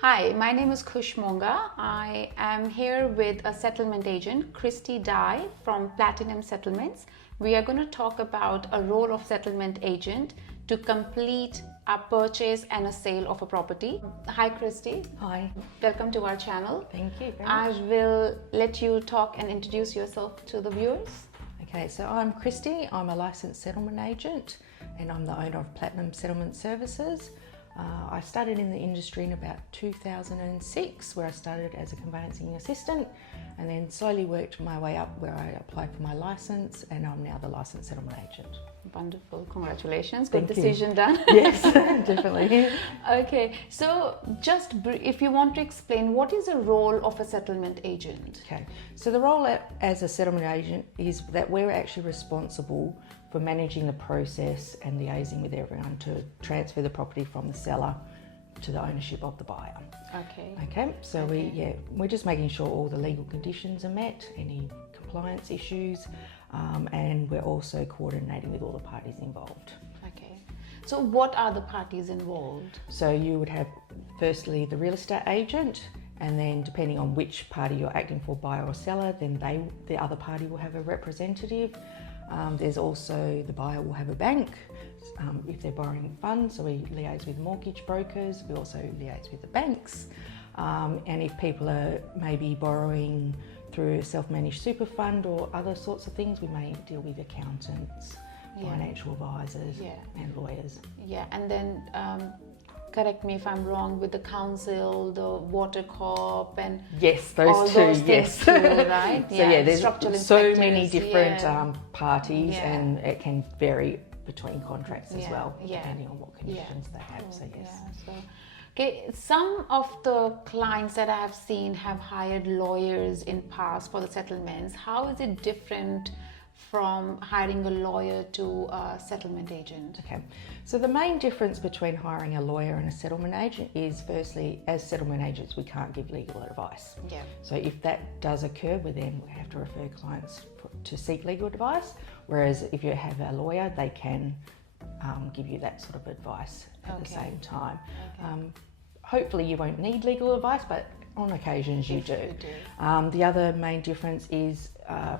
Hi, my name is Kush Monga. I am here with a settlement agent, Christy Dye from Platinum Settlements. We are going to talk about a role of settlement agent to complete a purchase and a sale of a property. Hi, Christy. Hi. Welcome to our channel. Thank you very I much. will let you talk and introduce yourself to the viewers. Okay, so I'm Christy. I'm a licensed settlement agent and I'm the owner of Platinum Settlement Services. I started in the industry in about 2006, where I started as a conveyancing assistant and then slowly worked my way up where I applied for my license, and I'm now the licensed settlement agent. Wonderful. Congratulations. Good Thank you. decision done. Yes, definitely. Okay, so just if you want to explain, what is the role of a settlement agent? Okay, so the role as a settlement agent is that we're actually responsible for managing the process and liaising with everyone to transfer the property from the seller to the ownership of the buyer. Okay. Okay, so we're just making sure all the legal conditions are met, any compliance issues, and we're also coordinating with all the parties involved. Okay. So what are the parties involved? So you would have firstly the real estate agent, and then depending on which party you're acting for, buyer or seller, then the other party will have a representative. There's also the buyer will have a bank if they're borrowing funds, so we liaise with mortgage brokers. We also liaise with the banks, and if people are maybe borrowing through a self-managed super fund or other sorts of things, we may deal with accountants, financial advisors and lawyers. Yeah, and then correct me if I'm wrong, with the council, the water corp, and yes, those all two, those yes. things too, right? So there's structural so many inspectors, different parties, and it can vary between contracts as well, depending on what conditions they have. So yes. Okay, some of the clients that I have seen have hired lawyers in past for the settlements. How is it different from hiring a lawyer to a settlement agent? Okay, so the main difference between hiring a lawyer and a settlement agent is, firstly, as settlement agents, we can't give legal advice. Yeah. So if that does occur, we have to refer clients to seek legal advice, whereas if you have a lawyer, they can give you that sort of advice at the same time. Hopefully you won't need legal advice, but on occasions you do. The other main difference is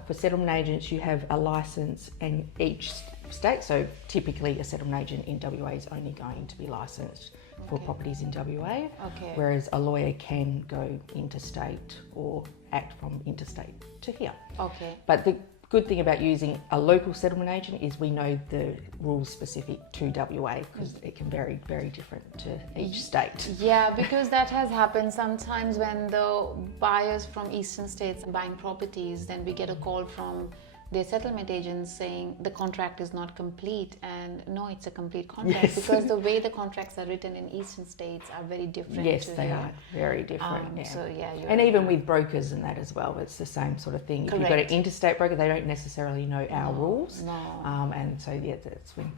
for settlement agents, you have a license in each state. So typically a settlement agent in WA is only going to be licensed for properties in WA, whereas a lawyer can go interstate or act from interstate to here. Okay. But the good thing about using a local settlement agent is we know the rules specific to WA, because it can vary very different to each state. Yeah, because that has happened sometimes when the buyers from eastern states are buying properties, then we get a call from their settlement agents saying the contract is not complete, and no, it's a complete contract because the way the contracts are written in eastern states are very different. Yes, they are very different. So and even with brokers and that as well, it's the same sort of thing. If you've got an interstate broker, they don't necessarily know our rules, and so that's when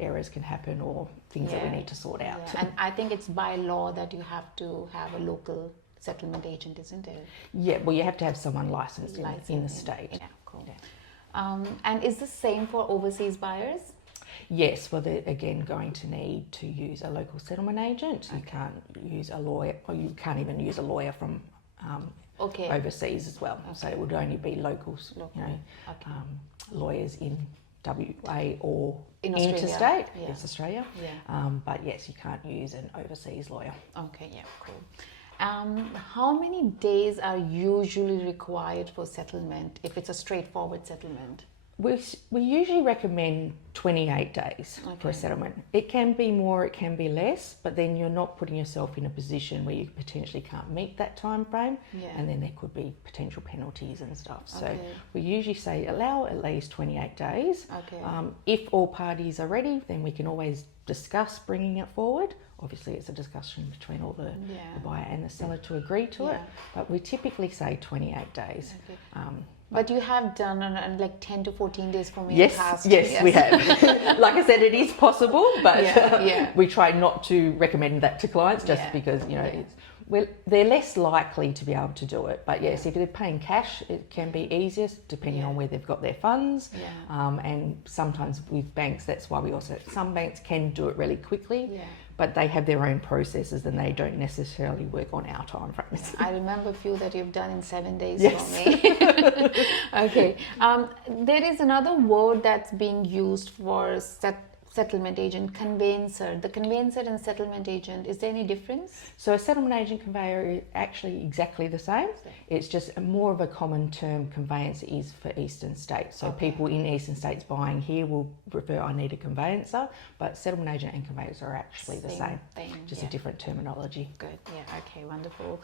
errors can happen or things that we need to sort out. And I think it's by law that you have to have a local settlement agent, isn't it? Yeah, well, you have to have someone licensed in the state. Yeah, cool. Yeah. And is the same for overseas buyers? Yes, well, they're again going to need to use a local settlement agent. You can't use a lawyer, or you can't even use a lawyer from overseas as well. So it would only be locals, lawyers in WA or in interstate. It's Australia. Yeah. But yes, you can't use an overseas lawyer. Okay, yeah, cool. How many days are usually required for settlement if it's a straightforward settlement? We usually recommend 28 days for a settlement. It can be more, it can be less, but then you're not putting yourself in a position where you potentially can't meet that time frame, and then there could be potential penalties and stuff. So we usually say allow at least 28 days. If all parties are ready, then we can always discuss bringing it forward. Obviously, it's a discussion between all the buyer and the seller to agree to it, but we typically say 28 days. But you have done like 10 to 14 days for me. Yes, we have. Like I said, it is possible, but we try not to recommend that to clients just because, they're less likely to be able to do it. But yes, if they're paying cash, it can be easiest depending on where they've got their funds. And sometimes with banks, that's why some banks can do it really quickly. but they have their own processes and they don't necessarily work on our time frames. I remember a few that you've done in 7 days Yes. for me. Okay. There is another word that's being used for settlement agent, conveyancer. The conveyancer and settlement agent, is there any difference? So a settlement agent conveyor is actually exactly the same. It's just more of a common term. Conveyancer is for eastern states. So people in eastern states buying here will refer, I need a conveyancer, but settlement agent and conveyancer are actually the same. Just a different terminology. Good. Yeah. Okay. Wonderful.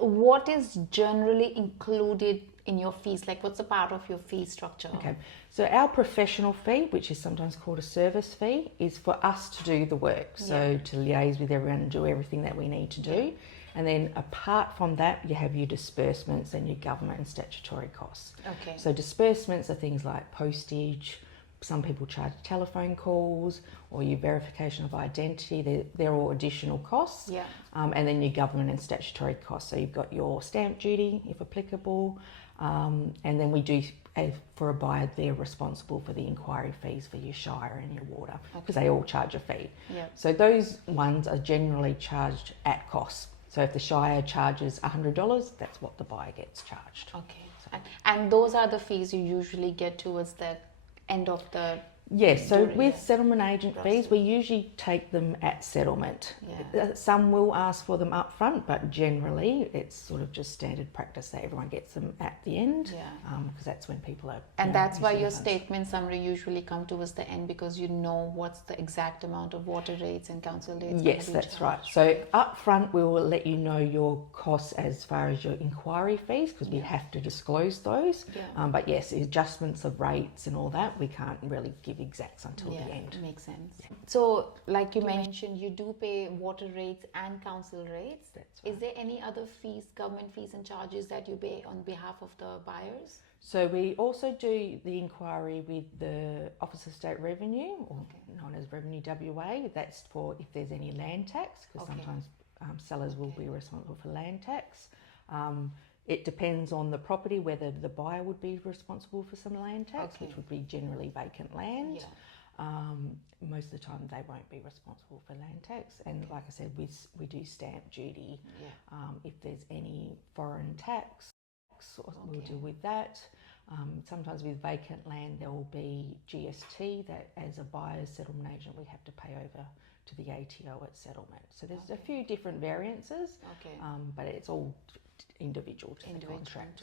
What is generally included in your fees? Like, what's a part of your fee structure? Okay, so our professional fee, which is sometimes called a service fee, is for us to do the work. So to liaise with everyone and do everything that we need to do. And then apart from that, you have your disbursements and your government and statutory costs. Okay. So disbursements are things like postage. Some people charge telephone calls or your verification of identity. They're all additional costs. Yeah. And then your government and statutory costs. So you've got your stamp duty, if applicable. And then we do, for a buyer, they're responsible for the inquiry fees for your shire and your water, because they all charge a fee. Yep. So those ones are generally charged at cost. So if the shire charges $100, that's what the buyer gets charged. Okay. And those are the fees you usually get towards the end of the... Yes, so with settlement agent fees, we usually take them at settlement. Some will ask for them up front, but generally it's sort of just standard practice that everyone gets them at the end, because that's when people are... And that's why your statement summary usually come towards the end, because you know what's the exact amount of water rates and council rates. Yes, that's right. So up front we will let you know your costs as far as your inquiry fees, because we have to disclose those. But yes, adjustments of rates and all that, we can't really give exacts until the end. Makes sense. So, like you mentioned, you do pay water rates and council rates. That's right. Is there any other fees, government fees and charges that you pay on behalf of the buyers? So we also do the inquiry with the Office of State Revenue, or known as Revenue WA. That's for if there's any land tax, because sometimes sellers will be responsible for land tax. It depends on the property whether the buyer would be responsible for some land tax, which would be generally vacant land. Most of the time they won't be responsible for land tax. And like I said, we do stamp duty. If there's any foreign tax, we'll deal with that. Sometimes with vacant land there will be GST that as a buyer's settlement agent we have to pay over to the ATO at settlement. So there's a few different variances, but it's all individual to the contract.